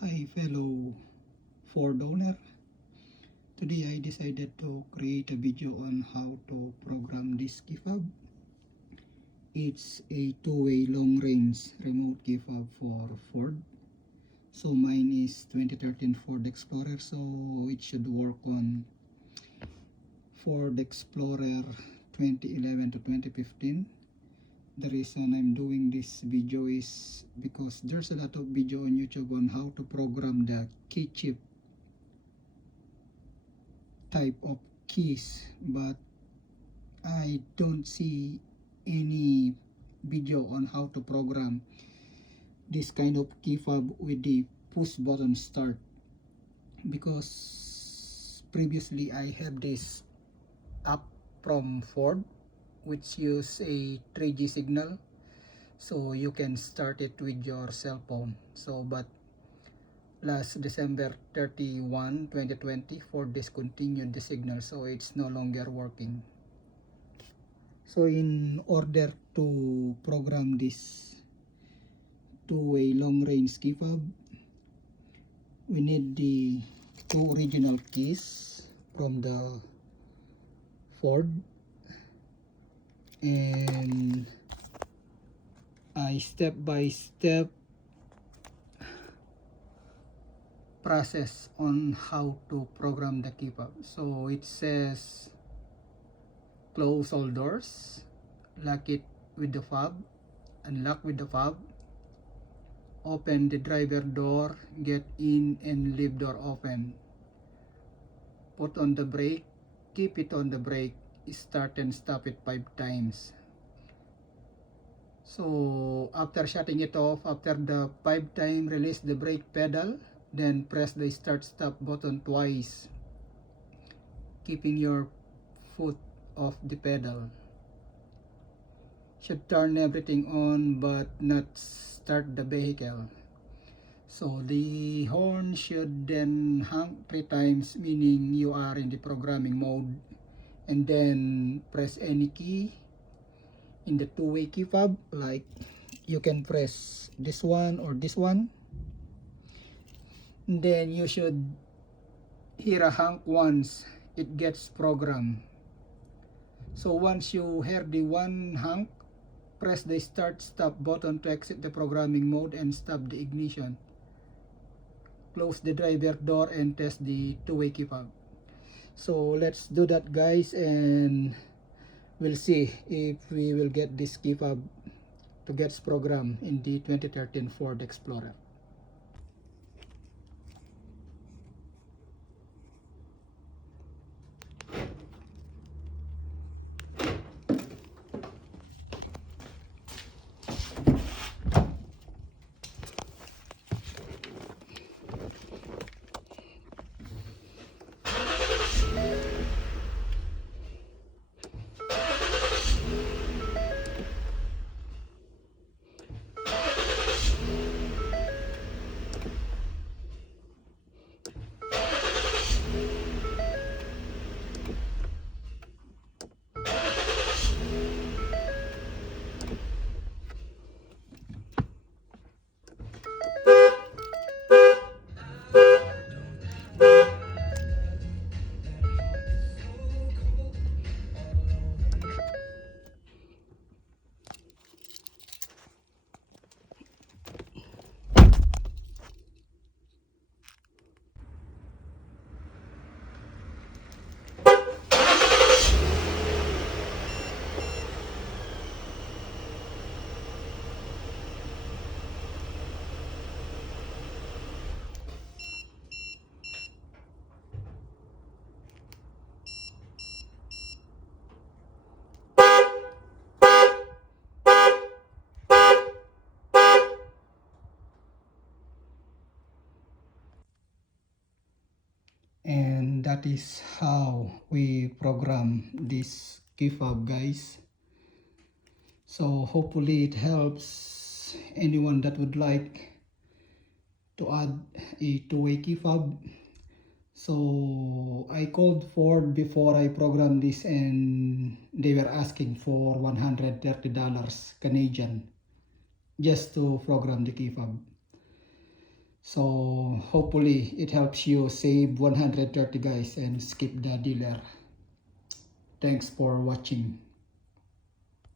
Hi fellow Ford owner. Today I decided to create a video on how to program this key fob. It's a two-way long-range remote key fob for Ford. So mine is 2013 Ford Explorer, so it should work on Ford Explorer 2011 to 2015. The reason I'm doing this video is because there's a lot of video on YouTube on how to program the key chip type of keys, but I don't see any video on how to program this kind of key fob with the push button start, because previously I have this app from Ford which use a 3G signal, so you can start it with your cell phone. So but last December 31, 2020, Ford discontinued the signal, so it's no longer working. So in order to program this two-way long-range key fob, we need the two original keys from the Ford, and I step by step process on how to program the key fob. So it says close all doors, lock it with the fob, unlock with the fob, open the driver door, get in and leave door open, put on the brake, keep it on the brake, start and stop it 5 times. So after shutting it off, after the 5 time, release the brake pedal, then press the start stop button twice, keeping your foot off the pedal. Should turn everything on but not start the vehicle. So the horn should then honk 3 times, meaning you are in the programming mode, and then press any key in the two-way key fob. Like you can press this one or this one, and then you should hear a honk once it gets programmed. So once you hear the one honk, press the start stop button to exit the programming mode and stop the ignition. Close the driver door and test the two-way key fob. So let's do that, guys, and we'll see if we will get this key fob to get programmed in the 2013 Ford Explorer. And that is how we program this key fob, guys. So hopefully it helps anyone that would like to add a two-way key fob. So I called Ford before I programmed this, and they were asking for $130 Canadian just to program the key fob. So hopefully it helps you save 130 guys and skip the dealer. Thanks for watching.